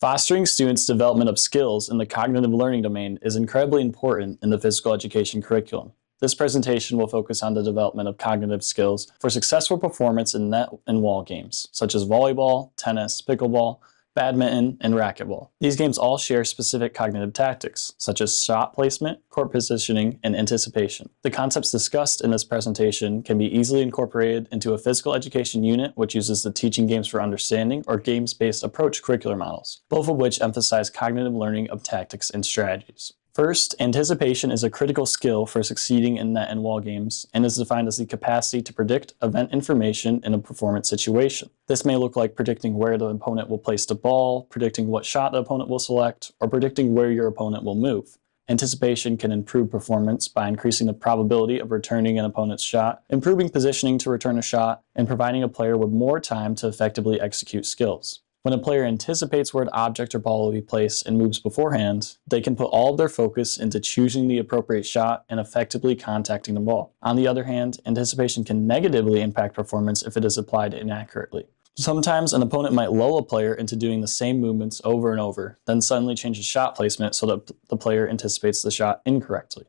Fostering students' development of skills in the cognitive learning domain is incredibly important in the physical education curriculum. This presentation will focus on the development of cognitive skills for successful performance in net and wall games, such as volleyball, tennis, pickleball, badminton, and racquetball. These games all share specific cognitive tactics, such as shot placement, court positioning, and anticipation. The concepts discussed in this presentation can be easily incorporated into a physical education unit which uses the Teaching Games for Understanding or games-based approach curricular models, both of which emphasize cognitive learning of tactics and strategies. First, anticipation is a critical skill for succeeding in net and wall games and is defined as the capacity to predict event information in a performance situation. This may look like predicting where the opponent will place the ball, predicting what shot the opponent will select, or predicting where your opponent will move. Anticipation can improve performance by increasing the probability of returning an opponent's shot, improving positioning to return a shot, and providing a player with more time to effectively execute skills. When a player anticipates where the object or ball will be placed and moves beforehand, they can put all of their focus into choosing the appropriate shot and effectively contacting the ball. On the other hand, anticipation can negatively impact performance if it is applied inaccurately. Sometimes an opponent might lull a player into doing the same movements over and over, then suddenly change the shot placement so that the player anticipates the shot incorrectly.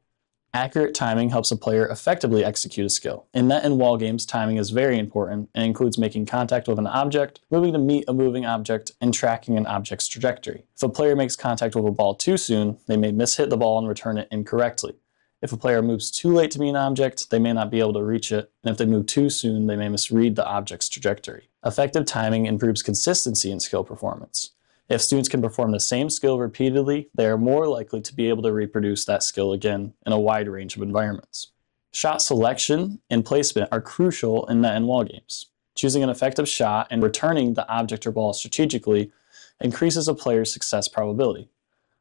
Accurate timing helps a player effectively execute a skill. In net and wall games, timing is very important and includes making contact with an object, moving to meet a moving object, and tracking an object's trajectory. If a player makes contact with a ball too soon, they may mishit the ball and return it incorrectly. If a player moves too late to meet an object, they may not be able to reach it, and if they move too soon, they may misread the object's trajectory. Effective timing improves consistency in skill performance. If students can perform the same skill repeatedly, they are more likely to be able to reproduce that skill again in a wide range of environments. Shot selection and placement are crucial in net and wall games. Choosing an effective shot and returning the object or ball strategically increases a player's success probability.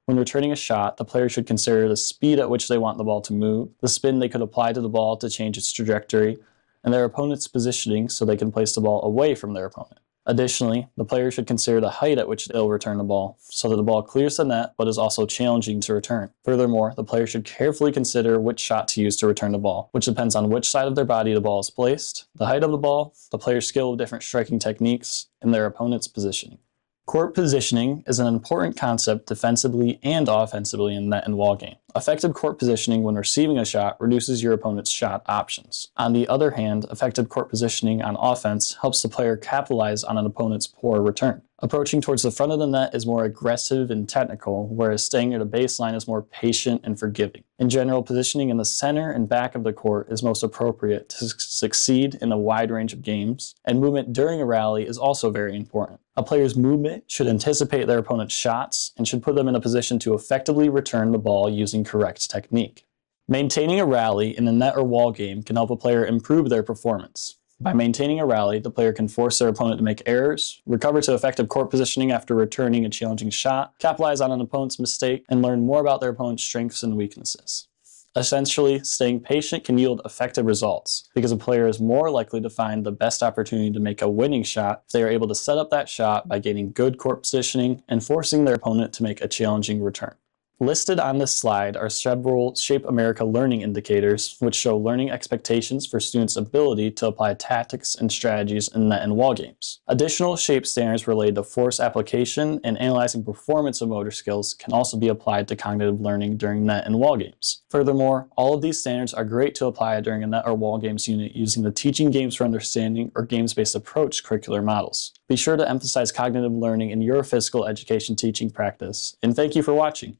When returning a shot, the player should consider the speed at which they want the ball to move, the spin they could apply to the ball to change its trajectory, and their opponent's positioning so they can place the ball away from their opponent. Additionally, the player should consider the height at which they'll return the ball, so that the ball clears the net but is also challenging to return. Furthermore, the player should carefully consider which shot to use to return the ball, which depends on which side of their body the ball is placed, the height of the ball, the player's skill with different striking techniques, and their opponent's positioning. Court positioning is an important concept defensively and offensively in net and wall game. Effective court positioning when receiving a shot reduces your opponent's shot options. On the other hand, effective court positioning on offense helps the player capitalize on an opponent's poor return. Approaching towards the front of the net is more aggressive and technical, whereas staying near the baseline is more patient and forgiving. In general, positioning in the center and back of the court is most appropriate to succeed in a wide range of games, and movement during a rally is also very important. A player's movement should anticipate their opponent's shots and should put them in a position to effectively return the ball using correct technique. Maintaining a rally in a net or wall game can help a player improve their performance. By maintaining a rally, the player can force their opponent to make errors, recover to effective court positioning after returning a challenging shot, capitalize on an opponent's mistake, and learn more about their opponent's strengths and weaknesses. Essentially, staying patient can yield effective results because a player is more likely to find the best opportunity to make a winning shot if they are able to set up that shot by gaining good court positioning and forcing their opponent to make a challenging return. Listed on this slide are several Shape America learning indicators which show learning expectations for students' ability to apply tactics and strategies in net and wall games. Additional Shape standards related to force application and analyzing performance of motor skills can also be applied to cognitive learning during net and wall games. Furthermore, all of these standards are great to apply during a net or wall games unit using the Teaching Games for Understanding or games-based approach curricular models. Be sure to emphasize cognitive learning in your physical education teaching practice, and thank you for watching.